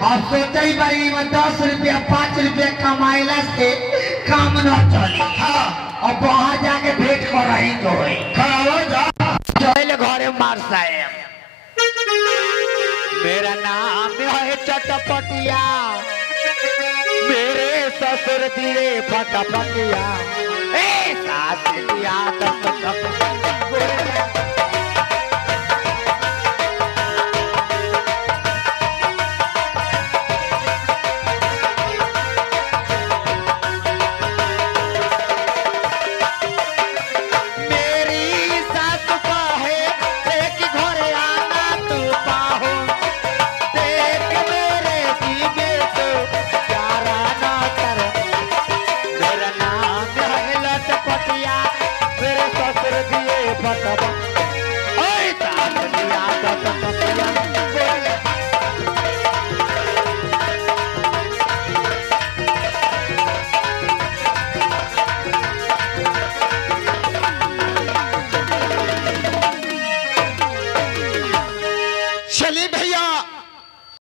अब सोचे ही बारी में 10 रुपया 5 रुपया कमाइला से काम न चली। हाँ। और बाहर जाके भेंट कर रही तो घरे मार साहेब। मेरा नाम है चटपटिया, मेरे ससुर दिए फटपटिया, सास दिया चली